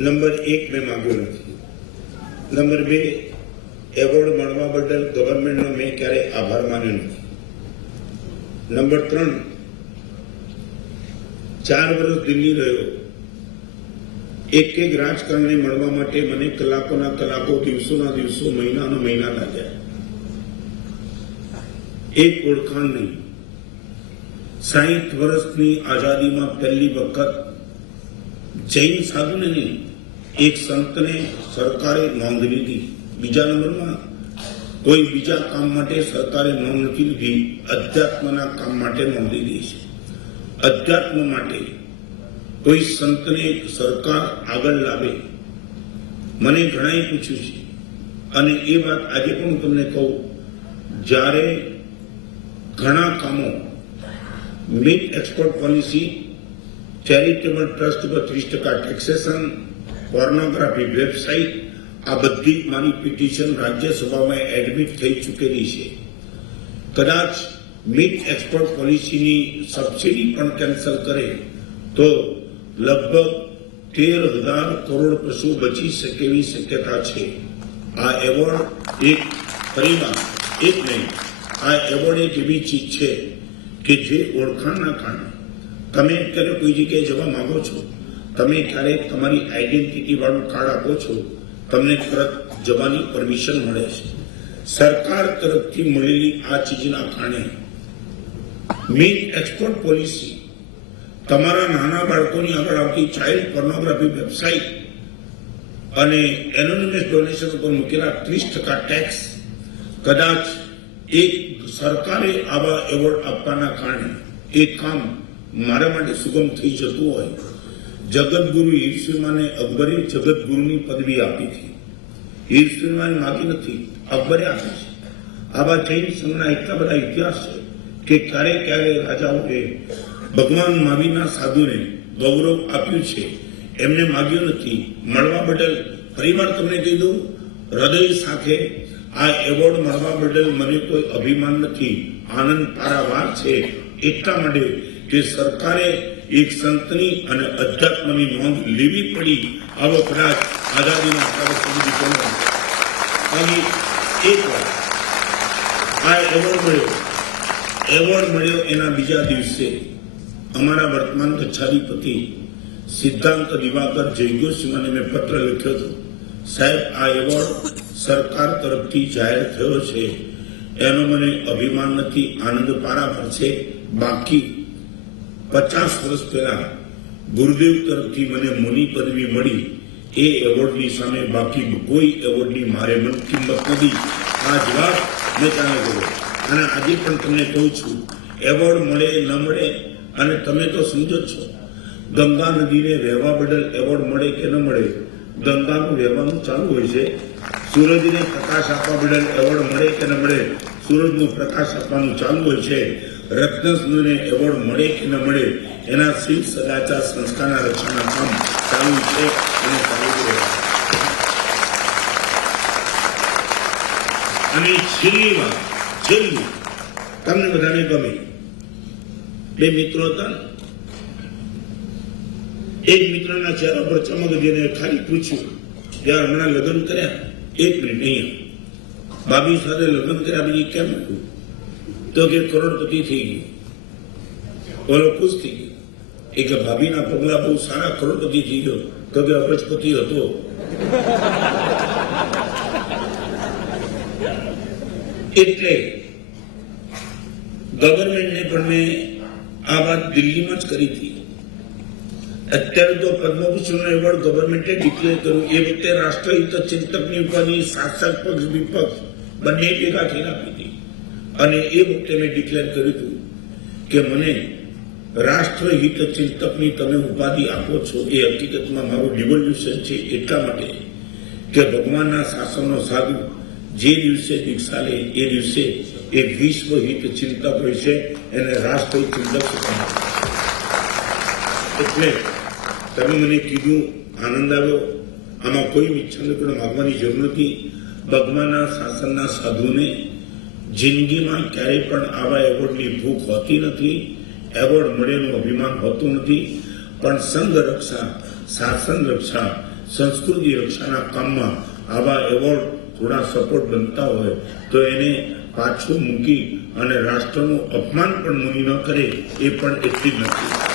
Number એક મેં માંગ્યો નથી. નંબર બે, એવોર્ડ મળવા બદલ ગવર્મેન્ટનો મેં ક્યારેય આભાર માન્યો નથી. નંબર ત્રણ, ચાર વર્ષ દિલ્હી રહ્યો. એક એક રાજકારણને મળવા માટે મને કલાકોના કલાકો, દિવસોના દિવસો, મહિનાનો મહિના લાગ્યા. એક ઓળખાણ નહીં. સાહીઠ વર્ષની આઝાદીમાં પહેલી વખત જૈન સાધુને નહીં એક સંતને સરકારે નોંધ લીધી. બીજા નંબરમાં, કોઈ બીજા કામ માટે સરકારે નોંધ નથી લીધી, અધ્યાત્મના કામ માટે નોંધ લીધી છે. અધ્યાત્મ માટે કોઈ સંતને સરકાર આગળ લાવે, મને ઘણાએ પૂછ્યું છે. અને એ વાત આજે પણ હું તમને કહું, જ્યારે ઘણા કામો meat export policy charitable trust પર ત્રીસ ટકા ટેક્સેશન પોર્નોગ્રાફી વેબસાઇટ આ બધી જ મારી પિટિશન રાજ્યસભામાં એડમિટ થઈ ચૂકેલી છે. કદાચ મીટ એક્સપોર્ટ પોલિસીની સબસિડી પણ કેન્સલ કરે, તો લગભગ તેર હજાર કરોડ પશુ બચી શકે એવી શક્યતા છે. આ એવોર્ડ એક ફરીમાં એક નહીં, આ એવોર્ડ એક એવી ચીજ છે કે જે ઓળખાણના કારણે તમે અત્યારે કોઈ જગ્યાએ જવા માંગો છો? તમે ક્યારેક તમારી આઈડેન્ટિટી વાળું કાર્ડ આપો છો? તમને તરત જવાની પરમિશન મળે છે. સરકાર તરફથી મળેલી આ ચીજના કારણે મીટ એક્સપોર્ટ પોલિસી તમારા નાના બાળકોની આગળ આવતી ચાઇલ્ડ પોર્નોગ્રાફી વેબસાઇટ અને એનોનિમસ ડોનેશન ઉપર મૂકેલા ત્રીસ ટકા ટેક્સ કદાચ એક સરકારે આવા એવોર્ડ આપવાના કારણે એ કામ મારા માટે સુગમ થઈ જતું હોય. જગતગુરુ ઈશ્વરમાને અકબરે જગતગુરુની પદવી આપી હતી ઈશ્વરમાને માગી નથી, અકબરે આપી છે. આવા જૈન સંઘના એટલા બધા ઇતિહાસ છે કે ક્યારે ક્યારે રાજાઓએ ભગવાન મહાવીરના સાધુને ગૌરવ આપ્યું છે. એમને માગ્યું નથી. મળવા બદલ ફરીવાર તમને કીધું હૃદય સાથે આ એવોર્ડ મળવા બદલ મને કોઈ અભિમાન નથી. આનંદ પારાવાર છે. એટલા માટે કે સરકારે એક સંતની અને અધ્યાત્મની નોંધ લેવી પડી, આવો કદાચ આઝાદીના વર્ષ સુધી અહીં એક વાર આ એવોર્ડ મળ્યો. એવોર્ડ મળ્યો એના બીજા દિવસે. અમારા વર્તમાન કચ્છાધિપતિ સિદ્ધાંત દિવાકર જયગોસ્વામીને મેં પત્ર લખ્યો હતો. સાહેબ, આ એવોર્ડ સરકાર તરફથી જાહેર થયો છે. એનો મને અભિમાન નથી આનંદ પારાભાર છે. બાકી પચાસ વર્ષ પહેલા ગુરુદેવ તરફથી મને મુનિ પદવી મળી. એ એવોર્ડની સામે બાકી કોઈ એવોર્ડની મારે મન કિંમત નથી. આ જવાબ મેં તને કર્યો અને આજે પણ તમને કહું છું, એવોર્ડ મળે, ન મળે, અને તમે તો સમજો છો. ગંગા નદીને વહેવા બદલ એવોર્ડ મળે કે ન મળે, ગંગાનું વહેવાનું ચાલુ હોય છે. સૂરજને પ્રકાશ આપવા બદલ એવોર્ડ મળે કે ન મળે, સૂરજનું પ્રકાશ આપવાનું ચાલુ હોય છે. રત્નસુને એવોર્ડ મળે કે ન મળે, એના શિવ સદાચાર સંસ્થાના રક્ષણના કામ ચાલુ છે અને ચાલુ રહેવા અને છેલ્લી છેલ્લી તમને બધાને ગમે. બે મિત્રો હતા એક મિત્રના ચહેરા પર ચમક જેને ખાલી પૂછ્યું, યાર, હમણાં લગ્ન કર્યા? એક મિનિટ, અહીંયા. ભાભી સાથે લગ્ન કર્યા પછી કેમ હતું તો કે કરોડપતિ થઈ ગઈ ઓલો ખુશ થઈ ગઈ એ કે ભાભીના પગલા બહુ સારા કરોડપતિ થઈ ગયો તો કે અબજપતિ હતો એટલે ગવર્મેન્ટને પણ મેં આ વાત દિલ્હીમાં જ કરી હતી અત્યારે તો પદ્મભૂષણ એવોર્ડ ગવર્મેન્ટે ડિક્લેર કર્યું એ વખતે રાષ્ટ્રહિત ચિંતકની ઉપાધિ શાસક પક્ષ વિપક્ષ બંને ભેગા થઈને આપી હતી અને એ વખતે મેં ડિક્લેર કર્યું હતું કે મને રાષ્ટ્રહિત ચિંતકની તમે ઉપાધિ આપો છો, એ હકીકતમાં મારું રિવોલ્યુશન છે એટલા માટે કે ભગવાનના શાસનનો સાધુ જે દિવસે દીક્ષા લે, એ દિવસે એ વિશ્વ હિત ચિંતક હોય છે, એને રાષ્ટ્રહિત ચિંતક એટલે તમે મને કીધું, આનંદ આવ્યો. આમાં કોઈ વિચ્છંદપણ માગવાની જરૂર નથી. ભગવાનના શાસનના સાધુને જિંદગીમાં ક્યારેય પણ આવા એવોર્ડની ભૂખ હોતી નથી, એવોર્ડ મળેનું અભિમાન હોતું નથી. પણ સંઘ રક્ષા શાસન રક્ષા, સંસ્કૃતિ રક્ષાના કામમાં આવા એવોર્ડ થોડા સપોર્ટ બનતા હોય તો એને પાછું મૂકી અને રાષ્ટ્રનું અપમાન પણ મૂકી ન કરે એ પણ એટલી નથી.